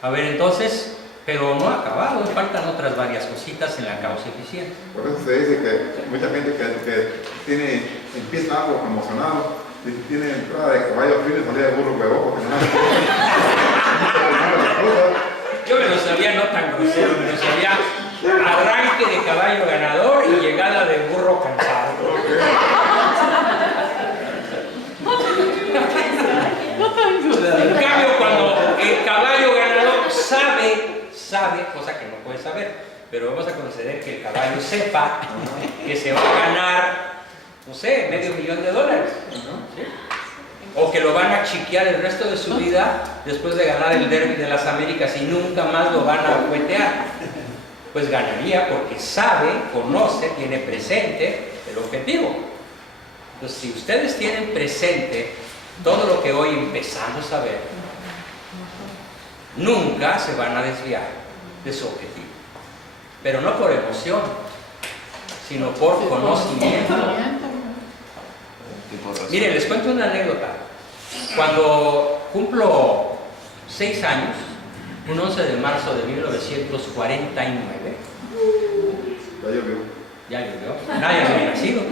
A ver, entonces, pero no ha acabado, faltan otras varias cositas en la causa eficiente. Por eso se dice que mucha gente que empieza algo emocionado, tiene entrada de caballo fino y salida de burro huevo, porque no Yo me lo sabía no tan grosero, me lo sabía arranque de caballo ganador y llegada de burro cansado. En cambio, cuando el caballo ganador sabe, cosa que no puede saber, pero vamos a conceder que el caballo sepa que se va a ganar, no sé, $500,000, ¿sí? O que lo van a chiquear el resto de su vida después de ganar el Derby de las Américas y nunca más lo van a cuetear. Pues ganaría porque sabe, conoce, tiene presente el objetivo. Entonces, si ustedes tienen presente todo lo que hoy empezamos a ver, nunca se van a desviar de su objetivo. Pero no por emoción, sino por conocimiento. Miren, les cuento una anécdota. Cuando cumplo 6 años, un 11 de marzo de 1949, ya llovió. ya llovió, nadie había nacido.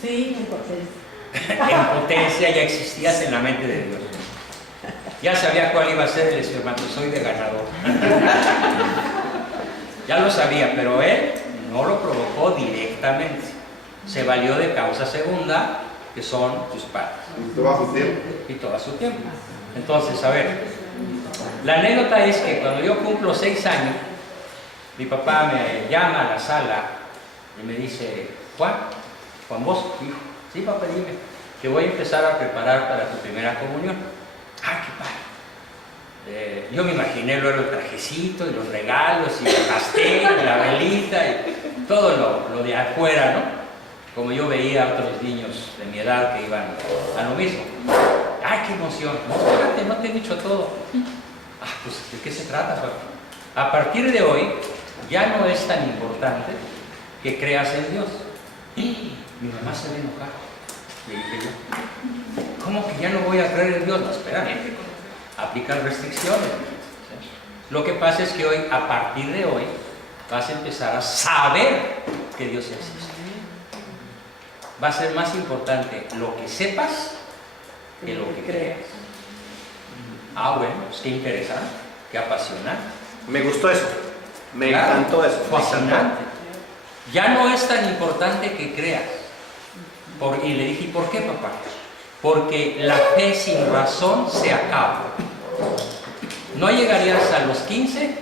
Sí, En potencia ya existías en la mente de Dios. Ya sabía cuál iba a ser el espermatozoide ganador. Ya lo sabía, pero él no lo provocó directamente. Se valió de causa segunda, que son tus padres. Y todo a su tiempo. Y todo a su tiempo. Entonces, a ver, la anécdota es que cuando yo cumplo 6 años, mi papá me llama a la sala y me dice: Juan Bosco, hijo. Sí, papá, dime, que voy a empezar a preparar para tu primera comunión. ¡Ah, qué padre! Yo me imaginé luego el trajecito y los regalos y el pastel y la velita y todo lo de afuera, ¿no? Como yo veía a otros niños de mi edad que iban a lo mismo. ¡Ay, qué emoción! No, espérate, no te he dicho todo. Pues, ¿de qué se trata, papá? A partir de hoy, ya no es tan importante que creas en Dios. Mi mamá se va a enojar. Le dije yo: ¿cómo que ya no voy a creer en Dios? No, espérame. Aplicar restricciones. Lo que pasa es que hoy, a partir de hoy, vas a empezar a saber que Dios existe. Va a ser más importante lo que sepas que lo que creas. Bueno, pues qué interesante, qué apasionante. Me gustó eso. Me encantó eso. Fascinante. Ya no es tan importante que creas. Y le dije: ¿por qué, papá? Porque la fe sin razón se acaba. No llegarías a los 15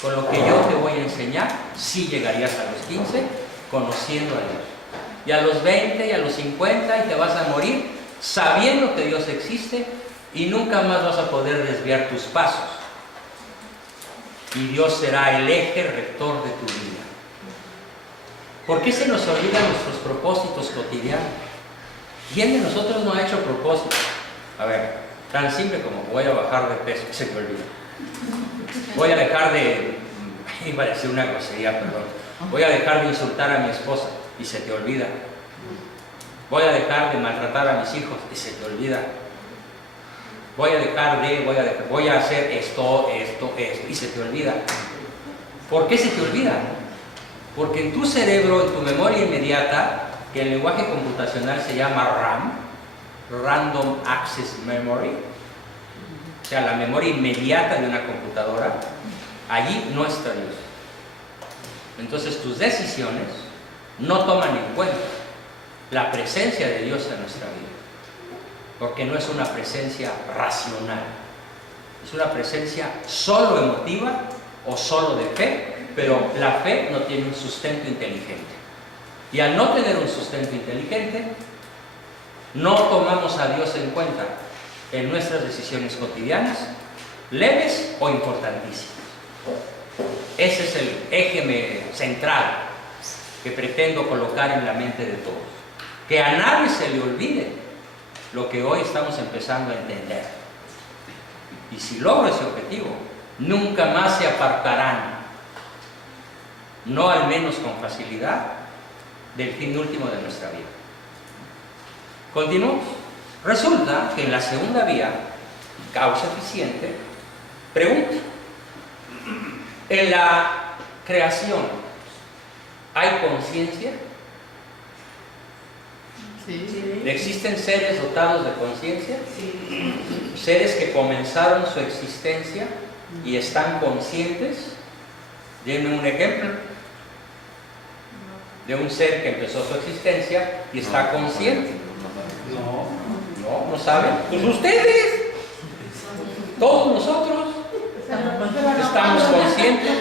con lo que yo te voy a enseñar. Sí llegarías a los 15 conociendo a Dios. Y a los 20 y a los 50 y te vas a morir sabiendo que Dios existe y nunca más vas a poder desviar tus pasos. Y Dios será el eje rector de tu vida. ¿Por qué se nos olvidan nuestros propósitos cotidianos? ¿Quién de nosotros no ha hecho propósitos? A ver, tan simple como: voy a bajar de peso, se te olvida. Voy a dejar de... iba a decir una grosería, perdón. Voy a dejar de insultar a mi esposa y se te olvida. Voy a dejar de maltratar a mis hijos y se te olvida. Voy a hacer esto y se te olvida. ¿Por qué se te olvida? Porque en tu cerebro, en tu memoria inmediata, que en lenguaje computacional se llama RAM, Random Access Memory, o sea, la memoria inmediata de una computadora, allí no está Dios. Entonces tus decisiones no toman en cuenta la presencia de Dios en nuestra vida, porque no es una presencia racional, es una presencia solo emotiva o solo de fe, pero la fe no tiene un sustento inteligente. Y al no tener un sustento inteligente, no tomamos a Dios en cuenta en nuestras decisiones cotidianas, leves o importantísimas. Ese es el eje central que pretendo colocar en la mente de todos. Que a nadie se le olvide lo que hoy estamos empezando a entender. Y si logro ese objetivo, nunca más se apartarán, no al menos con facilidad, del fin último de nuestra vida. Continuamos. Resulta que en la segunda vía, causa eficiente, pregunta, ¿en la creación hay conciencia? Sí. ¿Existen seres dotados de conciencia? Seres que comenzaron su existencia y están conscientes. Denme un ejemplo de un ser que empezó su existencia y está consciente. No saben. Pues ustedes, todos nosotros, estamos conscientes.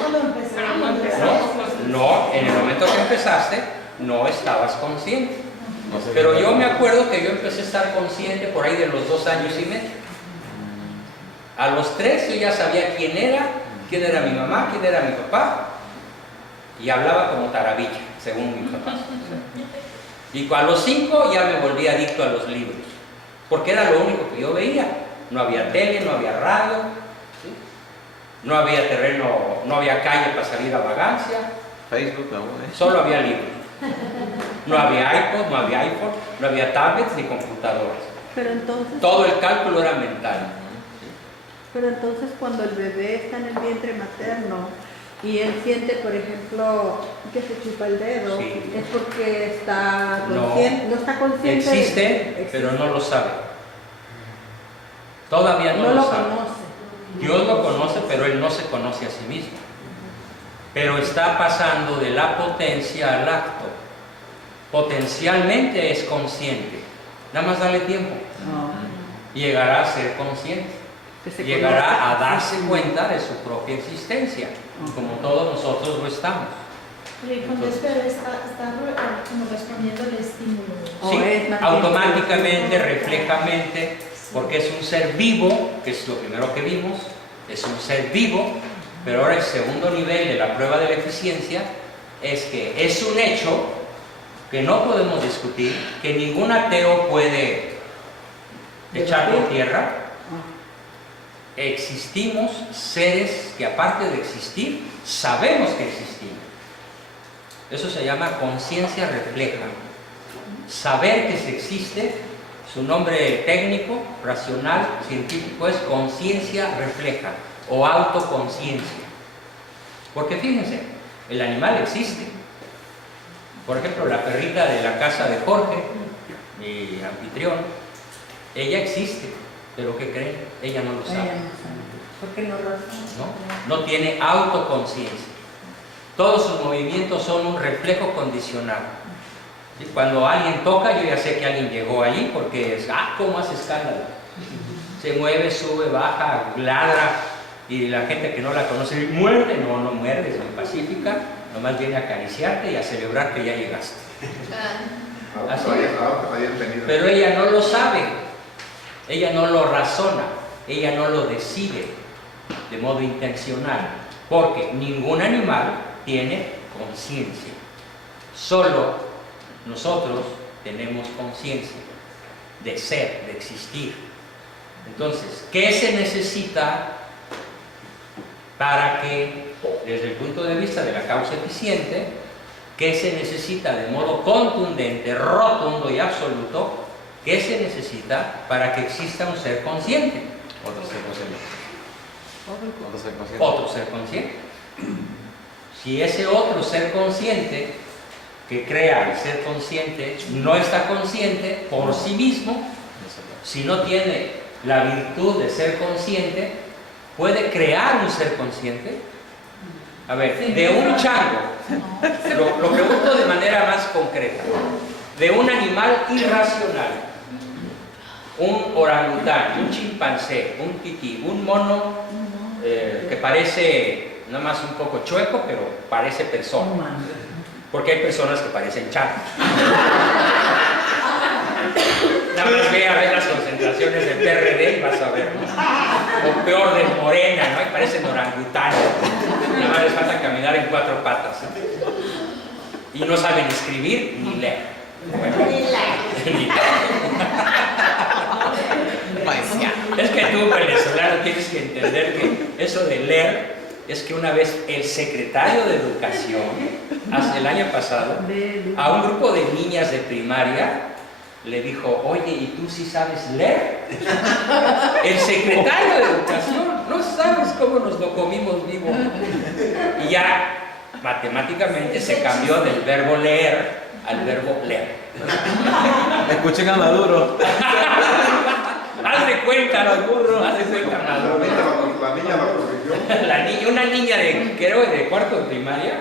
No, en el momento que empezaste, no estabas consciente. Pero yo me acuerdo que yo empecé a estar consciente por ahí de los 2 años y medio. A los 3 yo ya sabía quién era mi mamá, quién era mi papá, y hablaba como taravilla, según mis papás. Y a los 5 ya me volví adicto a los libros, porque era lo único que yo veía. No había tele, no había radio, ¿sí? No había terreno, no había calle para salir a vagancia. Facebook, no, Solo había libros. No había iPod, no había iPhone, no había tablets ni computadoras. Pero entonces, Todo el cálculo era mental. cuando el bebé está en el vientre materno y él siente, por ejemplo, que se chupa el dedo, Sí. es porque está consciente, no está consciente. Existe, pero no lo sabe. Todavía no no lo lo sabe. conoce. Dios lo conoce, pero él no se conoce a sí mismo. Pero está pasando de la potencia al acto. Potencialmente es consciente. Nada más dale tiempo. Llegará a ser consciente. Que se Llegará conoce. a darse cuenta de su propia existencia, como todos nosotros lo estamos. Y cuando este bebé está como respondiendo al estímulo. O Sí, es más automáticamente, bien- reflejamente, porque es un ser vivo, que es lo primero que vimos, es un ser vivo, pero ahora el segundo nivel de la prueba de la eficiencia es que es un hecho que no podemos discutir, que ningún ateo puede echar por tierra. Existimos seres que, aparte de existir, sabemos que existimos. Eso se llama conciencia refleja. Saber que se existe, su nombre técnico, racional, científico es conciencia refleja o autoconciencia. Porque fíjense, el animal existe. Por ejemplo, la perrita de la casa de Jorge, mi anfitrión, ella existe, pero ¿qué creen? Ella no lo sabe. Ella no sabe. Porque no razona. No tiene autoconciencia. Todos sus movimientos son un reflejo condicionado. ¿Sí? Cuando alguien toca, yo ya sé que alguien llegó allí porque es, ¿cómo hace escándalo? Se mueve, sube, baja, ladra, y la gente que no la conoce, muerde, no muerde, es muy pacífica, nomás viene a acariciarte y a celebrar que ya llegaste. Así es. Pero ella no lo sabe, ella no lo razona, ella no lo decide de modo intencional, porque ningún animal tiene conciencia. Solo nosotros tenemos conciencia de ser, de existir. Entonces, ¿qué se necesita para que, desde el punto de vista de la causa eficiente, qué se necesita de modo contundente, rotundo y absoluto, qué se necesita para que exista un ser consciente? Otro ser consciente. Otro ser consciente. Si ese otro ser consciente que crea el ser consciente no está consciente por sí mismo, si no tiene la virtud de ser consciente, ¿puede crear un ser consciente? A ver, de un chango, lo pregunto de manera más concreta, de un animal irracional, un orangután, un chimpancé, un tití, un mono que parece nada más un poco chueco, pero parece persona, porque hay personas que parecen changos. Nada más ve a ver las concentraciones del PRD y vas a ver, ¿no? O peor, de Morena, ¿no? Y parecen orangutanes. Nada más les falta caminar en 4 patas, ¿no? Y no saben escribir ni leer. Bueno, ni leer. Es que tú, venezolano, tienes que entender que eso de leer es que una vez el secretario de Educación, el año pasado, a un grupo de niñas de primaria, le dijo, oye, ¿y tú sí sabes leer? El secretario de Educación, no sabes cómo nos lo comimos vivo. Y ya matemáticamente se cambió del verbo leer al verbo leer. Escuchen a Maduro. Haz de cuenta, haz de cuenta, Maduro. La niña la corrigió. Una niña de, creo, de cuarto de primaria.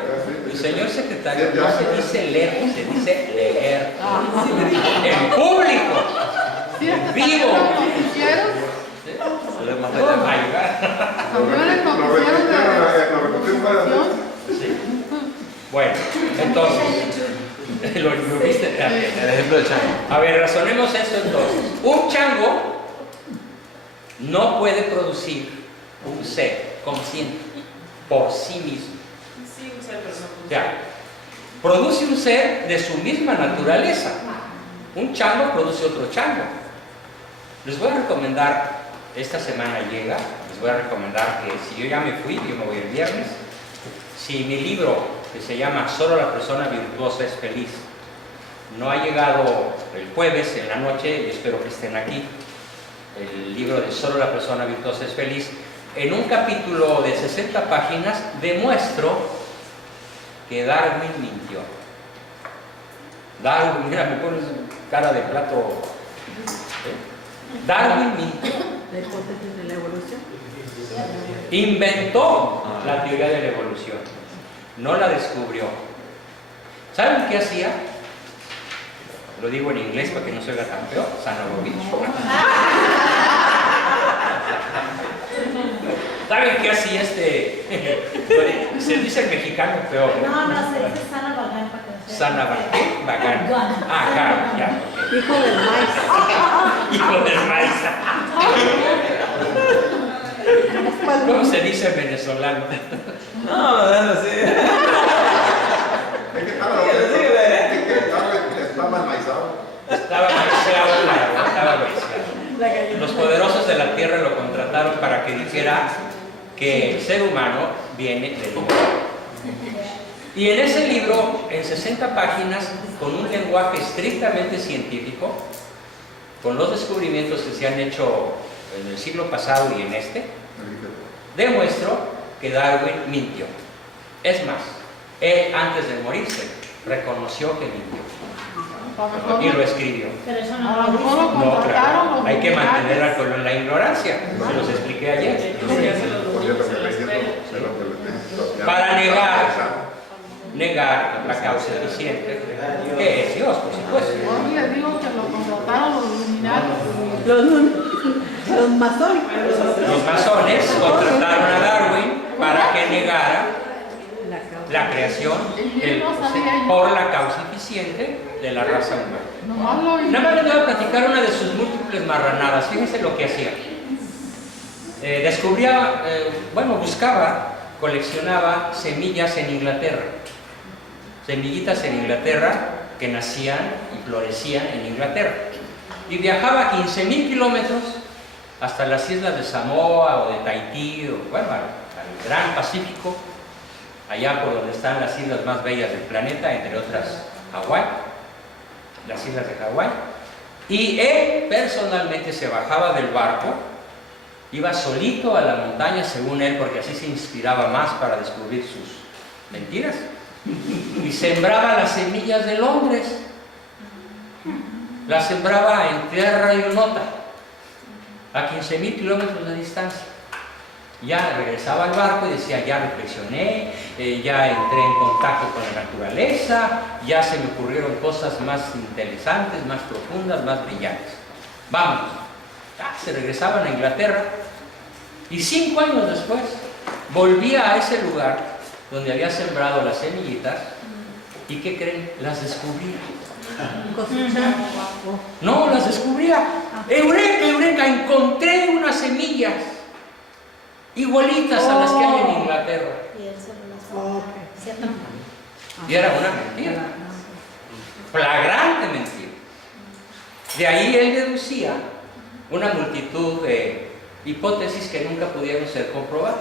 El señor secretario, no se dice leer, se dice leer. En público, en vivo. Se le más Oh my God. Lo repitieron varias veces. Sí. Bueno, entonces, lo viste. El ejemplo de Chango. A ver, razonemos esto entonces. Un chango no puede producir un ser consciente por sí mismo. Sí, un ser, pero no O sea, produce un ser de su misma naturaleza. Un chango produce otro chango. Les voy a recomendar, esta semana llega, les voy a recomendar que si yo ya me fui, yo me voy el viernes, si mi libro que se llama Solo la persona virtuosa es feliz no ha llegado el jueves en la noche, y espero que estén aquí, el libro de Solo la persona virtuosa es feliz, en un capítulo de 60 páginas demuestro que Darwin mintió. Darwin, mira, me pones cara de plato. Darwin mintió. La hipótesis de la evolución. Inventó la teoría de la evolución, no la descubrió. ¿Saben qué hacía? Lo digo en inglés para que no se oiga tan feo. Sanarovich. ¿Saben qué hacía se dice el mexicano peor, ¿no? No, no, se dice Sana Bagán para que Sana Bagán. Ah, claro, ya. Okay. Hijo del maíz. Hijo del maíz. ¿Cómo se dice en venezolano? No, es así. Es que estaba enmaizado. Estaba maiciado. Los poderosos de la tierra lo contrataron para que dijera que el ser humano viene del hombre. Y en ese libro, en 60 páginas, con un lenguaje estrictamente científico, con los descubrimientos que se han hecho en el siglo pasado y en este, demuestro que Darwin mintió. Es más, él antes de morirse reconoció que mintió y lo escribió. Pero eso no A lo lo mejor lo dice. No, contrataron claro, los hay que militares. mantener al pueblo en la ignorancia, se los expliqué ayer. Por cierto, que le Para negar la causa eficiente, que es Dios, por supuesto. Hoy le digo que lo contrataron los Illuminati. Los masones. Los masones contrataron a Darwin para que negara La causa. la creación por la causa eficiente de la raza humana. Nomás lo Nada más les voy a platicar una de sus múltiples marranadas. Fíjense lo que hacía. Buscaba, coleccionaba semillas en Inglaterra. Semillitas en Inglaterra que nacían y florecían en Inglaterra. Y viajaba 15,000 kilómetros hasta las islas de Samoa o de Tahití, al Gran Pacífico, allá por donde están las islas más bellas del planeta, entre otras Hawái, las islas de Hawái. Y él personalmente se bajaba del barco, iba solito a la montaña, según él, porque así se inspiraba más para descubrir sus mentiras, y sembraba las semillas de Londres. Las sembraba en tierra y nota, a 15,000 kilómetros de distancia. Ya regresaba al barco y decía, ya reflexioné, ya entré en contacto con la naturaleza, ya se me ocurrieron cosas más interesantes, más profundas, más brillantes. Vamos. Ya se regresaban a Inglaterra y 5 años después volvía a ese lugar donde había sembrado las semillitas y ¿qué creen? Las descubría. Cosechar. No, las descubría. ¡Eureka, eureka! Encontré unas semillas igualitas a las que hay en Inglaterra. Y él se lo hacía trampa. Y era una mentira. Flagrante mentira. De ahí él deducía una multitud de hipótesis que nunca pudieron ser comprobadas.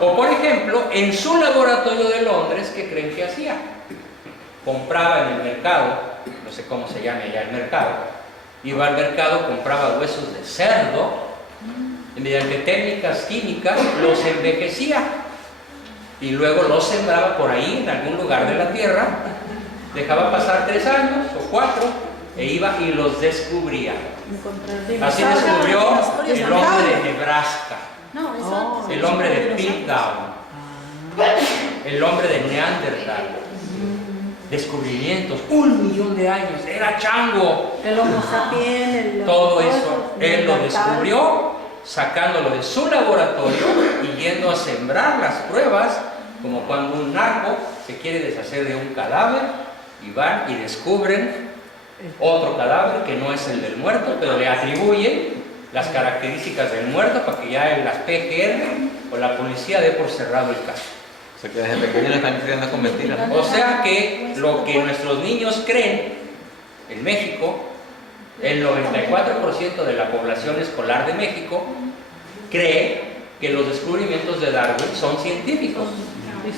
O por ejemplo, en su laboratorio de Londres, ¿qué creen que hacía? Compraba en el mercado no sé cómo se llama allá el mercado, iba al mercado, compraba huesos de cerdo y mediante técnicas químicas los envejecía y luego los sembraba por ahí en algún lugar de la tierra, dejaba pasar 3 años o 4 e iba y los descubría. Así descubrió el hombre de Nebraska, No, eso. el hombre de Piltdown, el hombre de Neandertal. Descubrimientos, 1 millón de años, era chango. El Homo sapiens, Todo eso, él lo descubrió, sacándolo de su laboratorio y yendo a sembrar las pruebas, como cuando un narco se quiere deshacer de un cadáver y van y descubren otro cadáver que no es el del muerto, pero le atribuyen las características del muerto para que ya las PGR o la policía dé por cerrado el caso. O sea que desde pequeños le están criando con mentiras. O sea que lo que nuestros niños creen en México, el 94% de la población escolar de México cree que los descubrimientos de Darwin son científicos y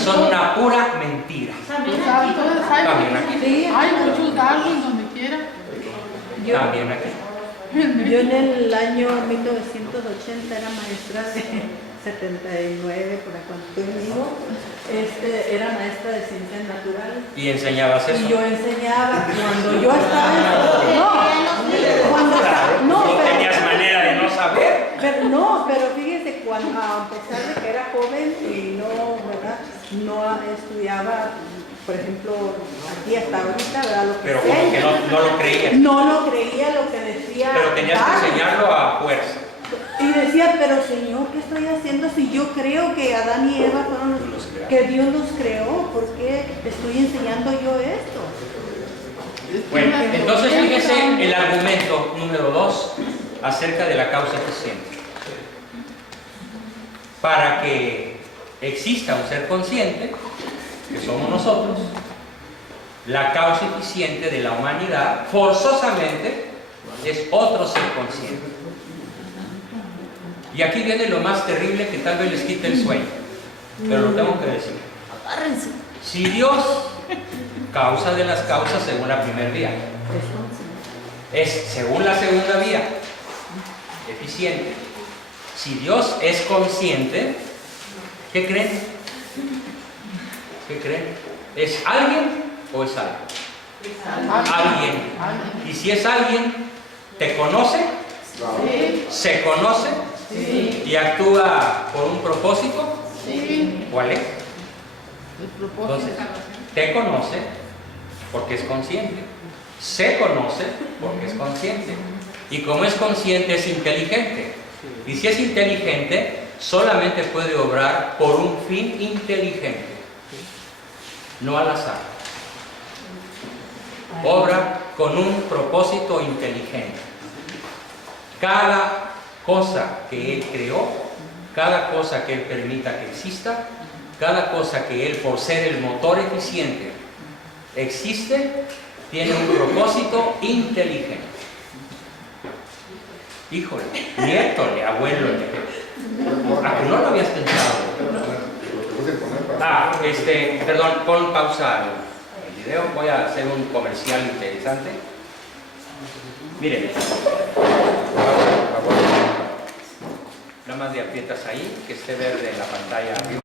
son una pura mentira. También Exacto, aquí. También aquí. Hay muchos Darwin donde quiera. También aquí. Yo en el año 1980 era maestra de 79, por ahí cuando estoy vivo, era maestra de ciencias naturales. Y enseñabas Y eso. yo enseñaba cuando yo estaba cuando Claro, no, no pero- tenías manera de no saber. pero fíjese, cuando, a pesar de que era joven y no, ¿verdad? No estudiaba, por ejemplo, aquí hasta ahorita, ¿verdad? Lo que Pero sé. como que no lo creías. No lo creía lo que decía. Pero tenías que Darwin. enseñarlo a fuerza. Y decía, pero Señor, ¿qué estoy haciendo si yo creo que Adán y Eva fueron los que Dios los creó? ¿Por qué estoy enseñando yo esto? Bueno, entonces fíjese el argumento número 2 acerca de la causa eficiente. Para que exista un ser consciente, que somos nosotros, la causa eficiente de la humanidad forzosamente es otro ser consciente. Y aquí viene lo más terrible que tal vez les quite el sueño, pero lo tengo que decir. Agárrense. Si Dios, causa de las causas según la primera vía, es según la segunda vía, eficiente. Si Dios es consciente, ¿qué creen? ¿Qué creen? ¿Es alguien o es algo? Alguien. Y si es alguien, ¿te conoce? Sí, ¿Se conoce? sí, ¿Y actúa por un propósito? sí. ¿Cuál es? El propósito. Entonces, te conoce porque es consciente. Se conoce porque es consciente. Y como es consciente, es inteligente. Y si es inteligente, solamente puede obrar por un fin inteligente, no al azar. Obra con un propósito inteligente. Cada cosa que Él creó, cada cosa que Él permita que exista, cada cosa que Él, por ser el motor eficiente, existe, tiene un propósito inteligente. Híjole, niétole, abuelo. Ah, que no lo habías pensado. Perdón, pon pausa el video. Voy a hacer un comercial interesante. Miren, nada más le aprietas ahí, que esté verde en la pantalla arriba.